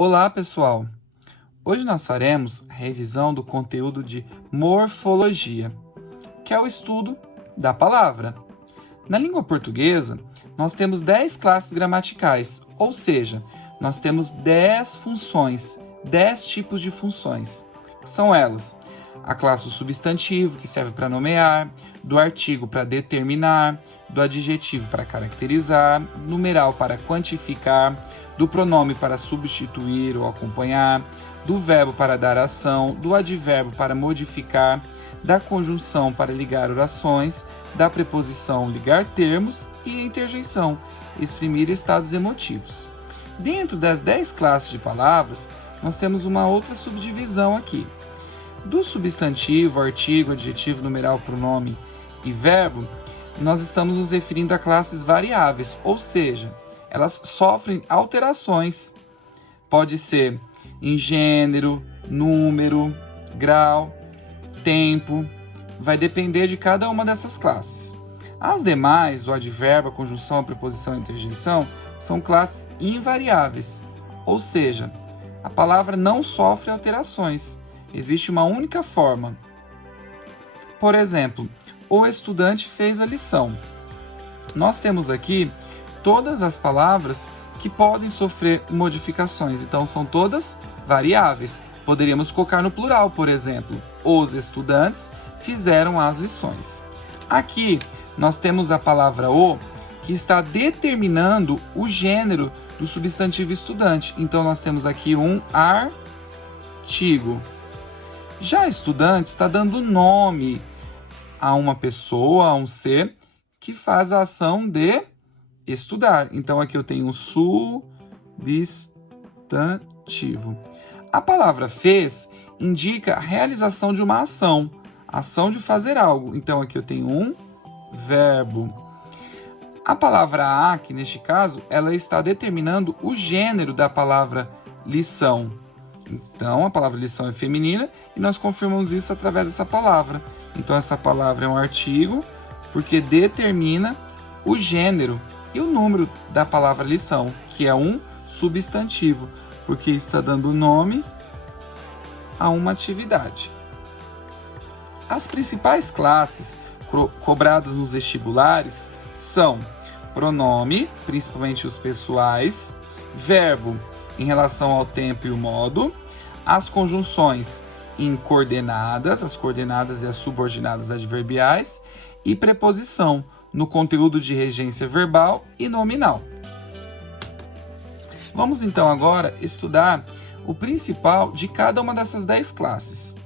Olá, pessoal! Hoje nós faremos a revisão do conteúdo de morfologia, que é o estudo da palavra. Na língua portuguesa, nós temos 10 classes gramaticais, ou seja, nós temos 10 funções, 10 tipos de funções. São elas: a classe do substantivo, que serve para nomear, do artigo para determinar, do adjetivo para caracterizar, numeral para quantificar, do pronome para substituir ou acompanhar, do verbo para dar ação, do advérbio para modificar, da conjunção para ligar orações, da preposição ligar termos e a interjeição, exprimir estados emotivos. Dentro das 10 classes de palavras, nós temos uma outra subdivisão aqui. Do substantivo, artigo, adjetivo, numeral, pronome e verbo, nós estamos nos referindo a classes variáveis, ou seja, elas sofrem alterações. Pode ser em gênero, número, grau, tempo, vai depender de cada uma dessas classes. As demais, o advérbio, a conjunção, a preposição e a interjeição, são classes invariáveis, ou seja, a palavra não sofre alterações. Existe uma única forma. Por exemplo, o estudante fez a lição. Nós temos aqui todas as palavras que podem sofrer modificações, então são todas variáveis. Poderíamos colocar no plural, por exemplo, os estudantes fizeram as lições. Aqui nós temos a palavra o, que está determinando o gênero do substantivo estudante. Então nós temos aqui um artigo. Já estudante está dando nome a uma pessoa, a um ser, que faz a ação de estudar. Então aqui eu tenho um substantivo. A palavra fez indica a realização de uma ação, ação de fazer algo. Então aqui eu tenho um verbo. A palavra a, que neste caso, ela está determinando o gênero da palavra lição. Então a palavra lição é feminina e nós confirmamos isso através dessa palavra. Então essa palavra é um artigo porque determina o gênero e o número da palavra lição, que é um substantivo, porque está dando nome a uma atividade. As principais classes cobradas nos vestibulares são pronome, principalmente os pessoais, verbo em relação ao tempo e o modo, as conjunções em coordenadas, as coordenadas e as subordinadas adverbiais, e preposição no conteúdo de regência verbal e nominal. Vamos então agora estudar o principal de cada uma dessas 10 classes.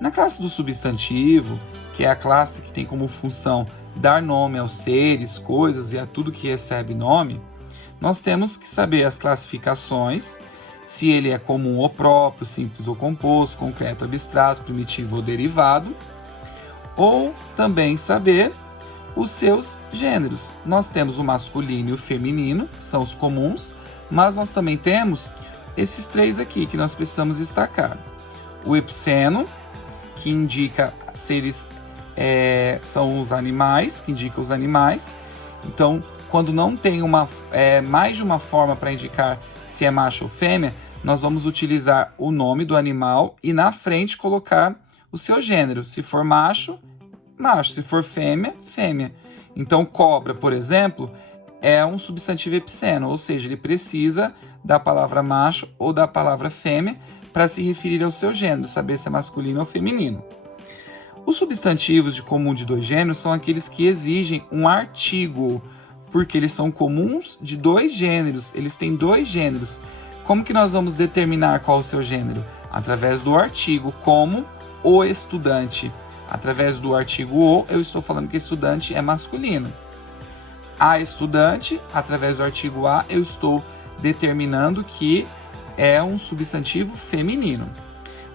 Na classe do substantivo, que é a classe que tem como função dar nome aos seres, coisas e a tudo que recebe nome, nós temos que saber as classificações, se ele é comum ou próprio, simples ou composto, concreto, abstrato, primitivo ou derivado, ou também saber os seus gêneros. Nós temos o masculino e o feminino, que são os comuns, mas nós também temos esses 3 aqui que nós precisamos destacar. O epiceno, que indica seres, são os animais, que indica os animais. Então, quando não tem mais de uma forma para indicar se é macho ou fêmea, nós vamos utilizar o nome do animal e na frente colocar o seu gênero. Se for macho, macho. Se for fêmea, fêmea. Então, cobra, por exemplo, é um substantivo epiceno, ou seja, ele precisa da palavra macho ou da palavra fêmea para se referir ao seu gênero, saber se é masculino ou feminino. Os substantivos de comum de 2 gêneros são aqueles que exigem um artigo, porque eles são comuns de 2 gêneros, eles têm 2 gêneros. Como que nós vamos determinar qual é o seu gênero? Através do artigo, como o estudante. Através do artigo o, eu estou falando que estudante é masculino. A estudante, através do artigo a, eu estou determinando que é um substantivo feminino.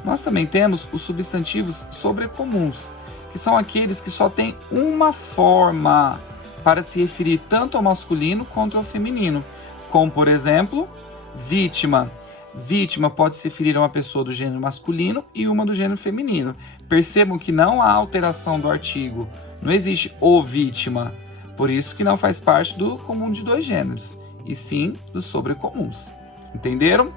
Nós também temos os substantivos sobrecomuns, que são aqueles que só têm uma forma para se referir tanto ao masculino quanto ao feminino, como, por exemplo, vítima. Vítima pode se referir a uma pessoa do gênero masculino e uma do gênero feminino. Percebam que não há alteração do artigo, não existe o vítima, por isso que não faz parte do comum de 2 gêneros, e sim dos sobrecomuns. Entenderam?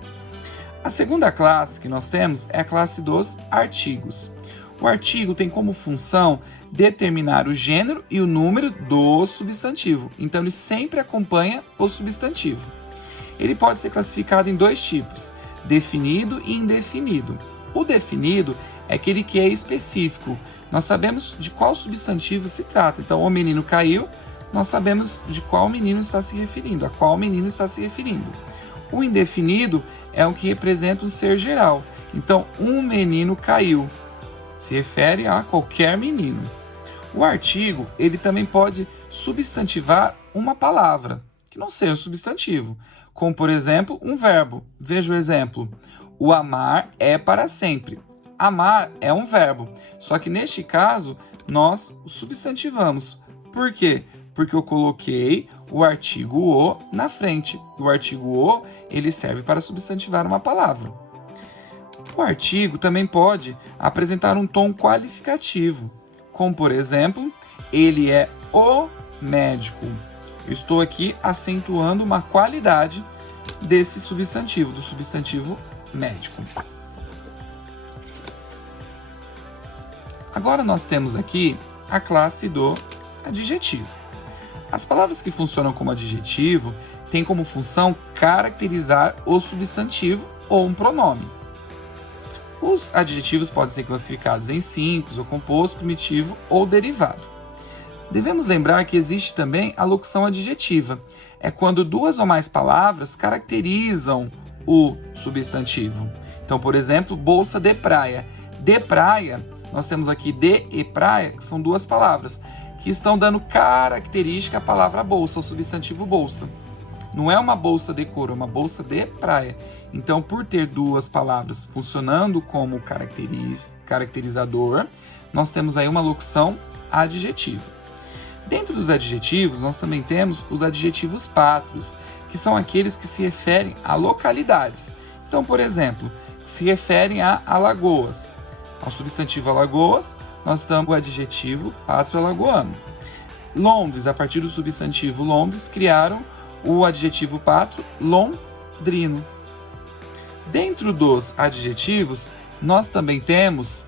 A segunda classe que nós temos é a classe dos artigos. O artigo tem como função determinar o gênero e o número do substantivo, então ele sempre acompanha o substantivo. Ele pode ser classificado em dois tipos, definido e indefinido. O definido é aquele que é específico, nós sabemos de qual substantivo se trata. Então, o menino caiu, nós sabemos de qual menino está se referindo, a qual menino está se referindo. O indefinido é o que representa um ser geral. Então, um menino caiu, se refere a qualquer menino. O artigo, ele também pode substantivar uma palavra, que não seja um substantivo, como, por exemplo, um verbo. Veja o exemplo. O amar é para sempre. Amar é um verbo, só que neste caso, nós o substantivamos. Por quê? Porque eu coloquei o artigo o na frente. O artigo o, ele serve para substantivar uma palavra. O artigo também pode apresentar um tom qualificativo, como por exemplo, ele é o médico. Eu estou aqui acentuando uma qualidade desse substantivo, do substantivo médico. Agora nós temos aqui a classe do adjetivo. As palavras que funcionam como adjetivo têm como função caracterizar o substantivo ou um pronome. Os adjetivos podem ser classificados em simples ou composto, primitivo ou derivado. Devemos lembrar que existe também a locução adjetiva. É quando duas ou mais palavras caracterizam o substantivo. Então, por exemplo, bolsa de praia. De praia, nós temos aqui de e praia, que são duas palavras, que estão dando característica à palavra bolsa, ao substantivo bolsa. Não é uma bolsa de couro, é uma bolsa de praia. Então, por ter duas palavras funcionando como caracterizador, nós temos aí uma locução adjetiva. Dentro dos adjetivos, nós também temos os adjetivos pátrios, que são aqueles que se referem a localidades. Então, por exemplo, se referem a Alagoas. Ao substantivo Alagoas, nós temos o adjetivo pátrio alagoano. Londres, a partir do substantivo Londres, criaram o adjetivo pátrio londrino. Dentro dos adjetivos, nós também temos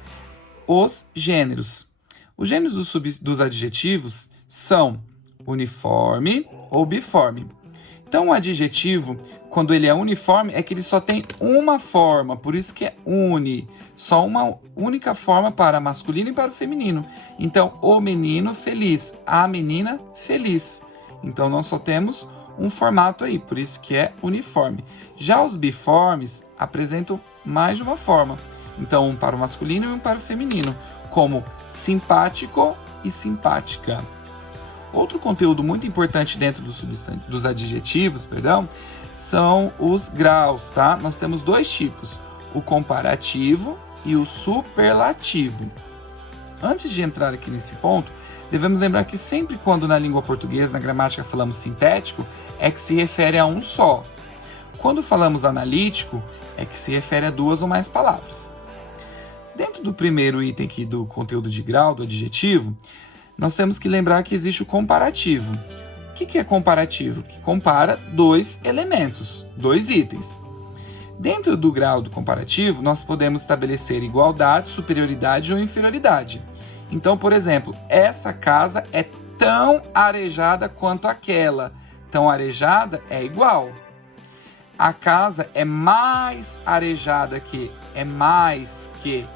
os gêneros. Os gêneros dos adjetivos são uniforme ou biforme. Então, o adjetivo, quando ele é uniforme, é que ele só tem uma forma, por isso que é uni. Só uma única forma para masculino e para o feminino. Então, o menino feliz, a menina feliz. Então, nós só temos um formato aí, por isso que é uniforme. Já os biformes apresentam mais de uma forma. Então, um para o masculino e um para o feminino, como simpático e simpática. Outro conteúdo muito importante dentro dos adjetivos, são os graus, tá? Nós temos dois tipos, o comparativo e o superlativo. Antes de entrar aqui nesse ponto, devemos lembrar que sempre quando na língua portuguesa, na gramática, falamos sintético, é que se refere a um só. Quando falamos analítico, é que se refere a duas ou mais palavras. Dentro do primeiro item aqui do conteúdo de grau, do adjetivo, nós temos que lembrar que existe o comparativo. O que é comparativo? Que compara dois elementos, dois itens. Dentro do grau do comparativo, nós podemos estabelecer igualdade, superioridade ou inferioridade. Então, por exemplo, essa casa é tão arejada quanto aquela. Tão arejada é igual. A casa é mais arejada que, é mais que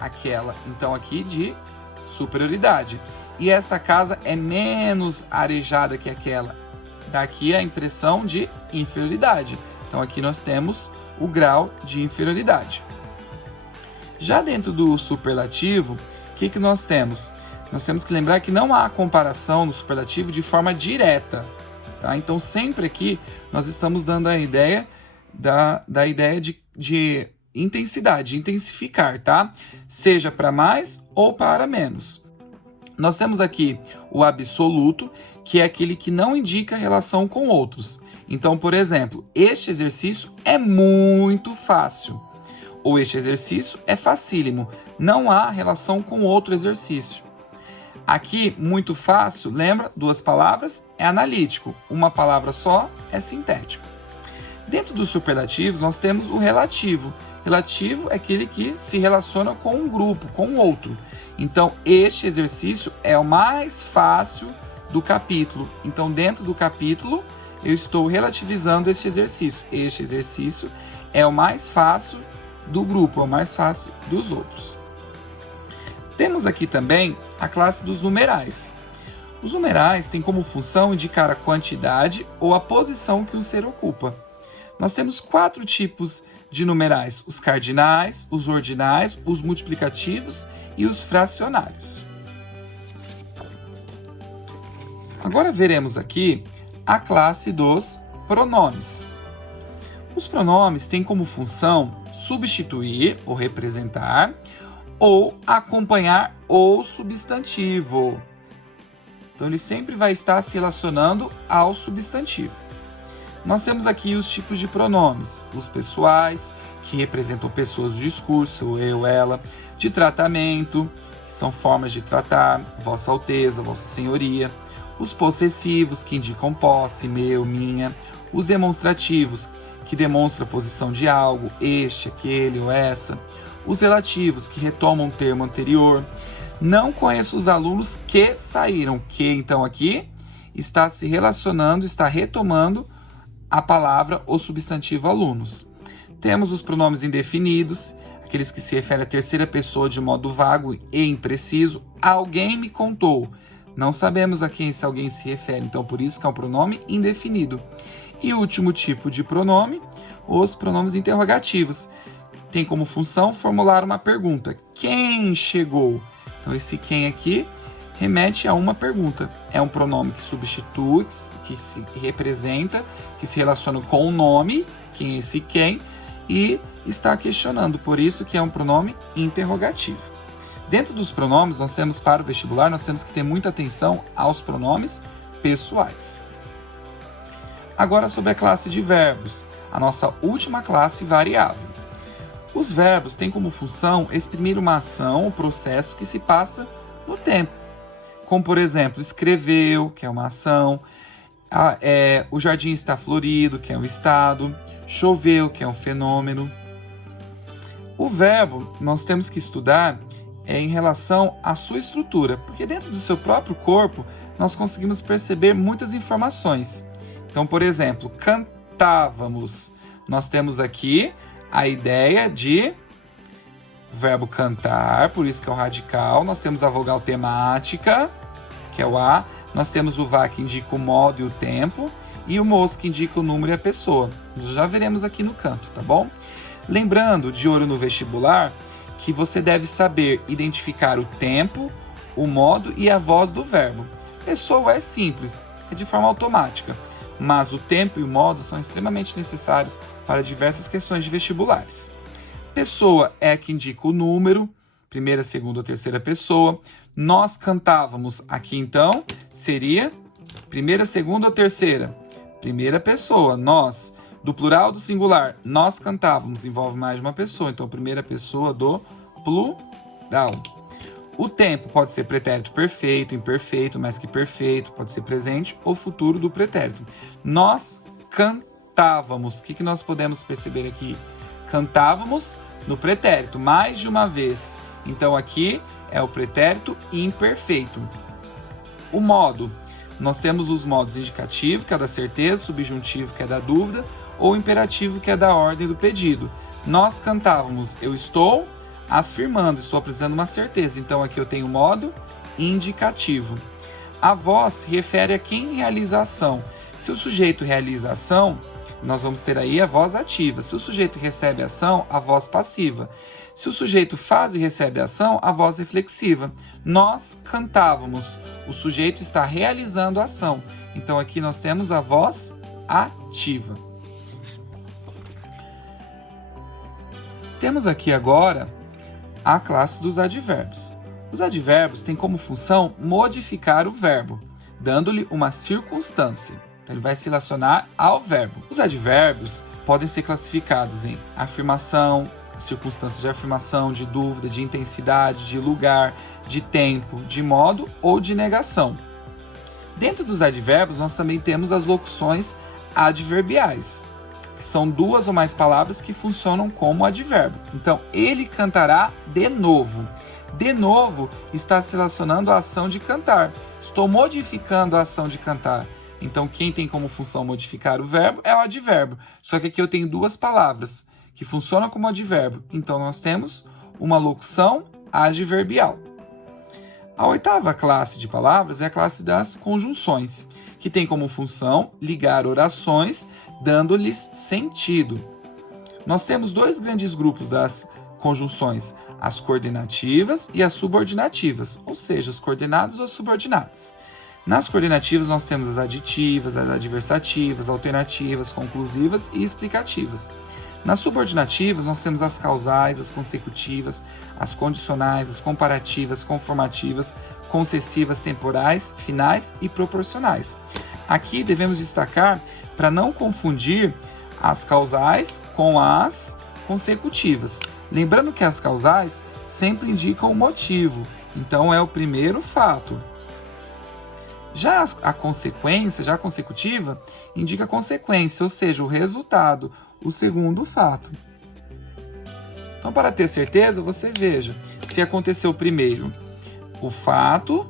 aquela. Então, aqui de superioridade. E essa casa é menos arejada que aquela. Daqui a impressão de inferioridade. Então, aqui nós temos o grau de inferioridade. Já dentro do superlativo, o que nós temos? Nós temos que lembrar que não há comparação no superlativo de forma direta. Tá? Então, sempre aqui, nós estamos dando a ideia da ideia de intensidade, de intensificar, tá? Seja para mais ou para menos. Nós temos aqui o absoluto, que é aquele que não indica relação com outros. Então, por exemplo, este exercício é muito fácil. Ou este exercício é facílimo. Não há relação com outro exercício. Aqui, muito fácil, lembra? Duas palavras é analítico. Uma palavra só é sintético. Dentro dos superlativos, nós temos o relativo. Relativo é aquele que se relaciona com um grupo, com um outro. Então, este exercício é o mais fácil do capítulo. Então, dentro do capítulo, eu estou relativizando este exercício. Este exercício é o mais fácil do grupo, é o mais fácil dos outros. Temos aqui também a classe dos numerais. Os numerais têm como função indicar a quantidade ou a posição que um ser ocupa. Nós temos 4 tipos de numerais: os cardinais, os ordinais, os multiplicativos e os fracionários. Agora veremos aqui a classe dos pronomes. Os pronomes têm como função substituir ou representar ou acompanhar o substantivo. Então, ele sempre vai estar se relacionando ao substantivo. Nós temos aqui os tipos de pronomes: os pessoais, que representam pessoas do discurso, eu, ela, de tratamento, que são formas de tratar, Vossa Alteza, Vossa Senhoria, os possessivos, que indicam posse, meu, minha, os demonstrativos, que demonstram a posição de algo, este, aquele ou essa, os relativos, que retomam o termo anterior. Não conheço os alunos que saíram, que então aqui está se relacionando, está retomando a palavra ou substantivo alunos. Temos os pronomes indefinidos, aqueles que se referem à terceira pessoa de modo vago e impreciso. Alguém me contou. Não sabemos a quem esse alguém se refere, então por isso que é um pronome indefinido. E o último tipo de pronome, os pronomes interrogativos. Tem como função formular uma pergunta: quem chegou? Então esse quem aqui remete a uma pergunta. É um pronome que substitui, que se representa, que se relaciona com o nome, quem é esse quem, e está questionando, por isso que é um pronome interrogativo. Dentro dos pronomes, nós temos para o vestibular, nós temos que ter muita atenção aos pronomes pessoais. Agora sobre a classe de verbos, a nossa última classe variável. Os verbos têm como função exprimir uma ação ou processo que se passa no tempo. Como, por exemplo, escreveu, que é uma ação, o jardim está florido, que é um estado, choveu, que é um fenômeno. O verbo nós temos que estudar em relação à sua estrutura, porque dentro do seu próprio corpo nós conseguimos perceber muitas informações. Então, por exemplo, cantávamos. Nós temos aqui a ideia de verbo cantar, por isso que é o radical. Nós temos a vogal temática, que é o A. Nós temos o VA, que indica o modo e o tempo, e o MOS, que indica o número e a pessoa. Nós já veremos aqui no canto, tá bom? Lembrando, de olho no vestibular, que você deve saber identificar o tempo, o modo e a voz do verbo. Pessoa é simples, é de forma automática, mas o tempo e o modo são extremamente necessários para diversas questões de vestibulares. Pessoa é a que indica o número, primeira, segunda ou terceira pessoa. Nós cantávamos, aqui então seria primeira, segunda ou terceira? Primeira pessoa, nós. Do plural ou do singular, nós cantávamos, envolve mais de uma pessoa, então primeira pessoa do plural. O tempo pode ser pretérito perfeito, imperfeito, mais que perfeito, pode ser presente ou futuro do pretérito. Nós cantávamos, o que nós podemos perceber aqui? Cantávamos no pretérito, mais de uma vez. Então aqui é o pretérito imperfeito. O modo, nós temos os modos indicativo, que é da certeza, subjuntivo, que é da dúvida, ou imperativo, que é da ordem do pedido. Nós cantávamos, eu estou afirmando, estou apresentando uma certeza. Então aqui eu tenho o modo indicativo. A voz se refere a quem realiza a ação. Se o sujeito realiza a ação, nós vamos ter aí a voz ativa. Se o sujeito recebe a ação, a voz passiva. Se o sujeito faz e recebe a ação, a voz reflexiva. Nós cantávamos, o sujeito está realizando a ação. Então aqui nós temos a voz ativa. Temos aqui agora a classe dos advérbios. Os advérbios têm como função modificar o verbo, dando-lhe uma circunstância. Então, ele vai se relacionar ao verbo. Os advérbios podem ser classificados em afirmação, circunstâncias de afirmação, de dúvida, de intensidade, de lugar, de tempo, de modo ou de negação. Dentro dos advérbios, nós também temos as locuções adverbiais, que que são duas ou mais palavras que funcionam como advérbio. Então, ele cantará de novo. De novo está se relacionando à ação de cantar. Estou modificando a ação de cantar. Então, quem tem como função modificar o verbo é o advérbio. Só que aqui eu tenho duas palavras que funcionam como advérbio. Então, nós temos uma locução adverbial. A oitava classe de palavras é a classe das conjunções, que tem como função ligar orações, dando-lhes sentido. Nós temos dois grandes grupos das conjunções, as coordenativas e as subordinativas, ou seja, as coordenadas ou as subordinadas. Nas coordenativas nós temos as aditivas, as adversativas, alternativas, conclusivas e explicativas. Nas subordinativas nós temos as causais, as consecutivas, as condicionais, as comparativas, conformativas, concessivas, temporais, finais e proporcionais. Aqui devemos destacar para não confundir as causais com as consecutivas. Lembrando que as causais sempre indicam o motivo, então é o primeiro fato. Já a consequência, já a consecutiva, indica a consequência, ou seja, o resultado, o segundo fato. Então, para ter certeza, você veja se aconteceu primeiro o fato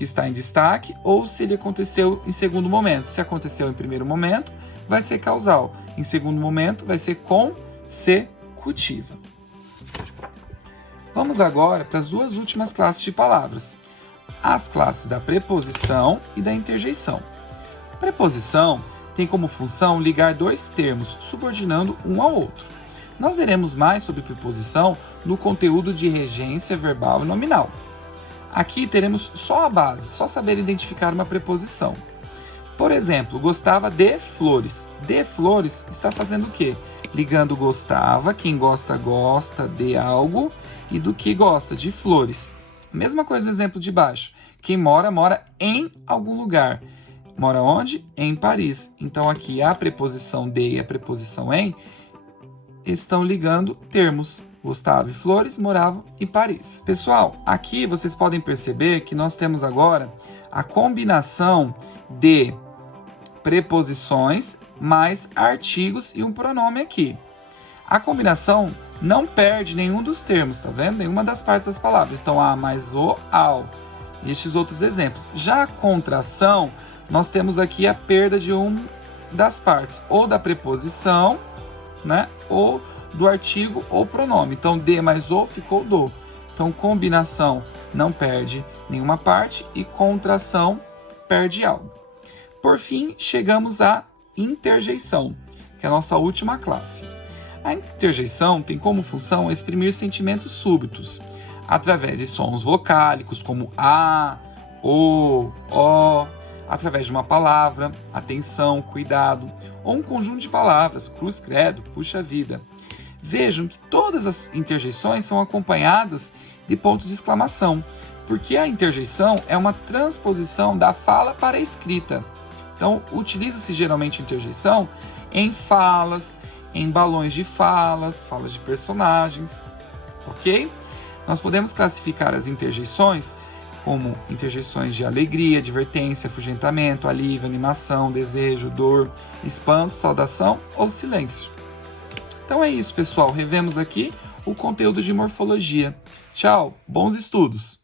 que está em destaque ou se ele aconteceu em segundo momento. Se aconteceu em primeiro momento, vai ser causal. Em segundo momento, vai ser consecutiva. Vamos agora para as duas últimas classes de palavras. As classes da preposição e da interjeição. A preposição tem como função ligar dois termos, subordinando um ao outro. Nós veremos mais sobre preposição no conteúdo de regência verbal e nominal. Aqui teremos só a base, só saber identificar uma preposição. Por exemplo, gostava de flores. De flores está fazendo o quê? Ligando gostava, quem gosta, gosta de algo, e do que gosta, de flores. Mesma coisa no exemplo de baixo. Quem mora, mora em algum lugar. Mora onde? Em Paris. Então aqui a preposição de e a preposição em estão ligando termos. Gustavo e Flores moravam em Paris. Pessoal, aqui vocês podem perceber que nós temos agora a combinação de preposições mais artigos e um pronome aqui. A combinação não perde nenhum dos termos, tá vendo? Nenhuma das partes das palavras. Então, a mais o, ao. E estes outros exemplos. Já a contração, nós temos aqui a perda de uma das partes, ou da preposição, né? Ou do artigo ou pronome. Então, de mais o ficou do. Então, combinação não perde nenhuma parte e contração perde algo. Por fim, chegamos à interjeição, que é a nossa última classe. A interjeição tem como função exprimir sentimentos súbitos, através de sons vocálicos como a, o, através de uma palavra, atenção, cuidado, ou um conjunto de palavras, cruz, credo, puxa vida. Vejam que todas as interjeições são acompanhadas de pontos de exclamação, porque a interjeição é uma transposição da fala para a escrita. Então, utiliza-se geralmente interjeição em falas, em balões de falas, falas de personagens, ok? Nós podemos classificar as interjeições como interjeições de alegria, advertência, afugentamento, alívio, animação, desejo, dor, espanto, saudação ou silêncio. Então é isso, pessoal. Revemos aqui o conteúdo de morfologia. Tchau, bons estudos!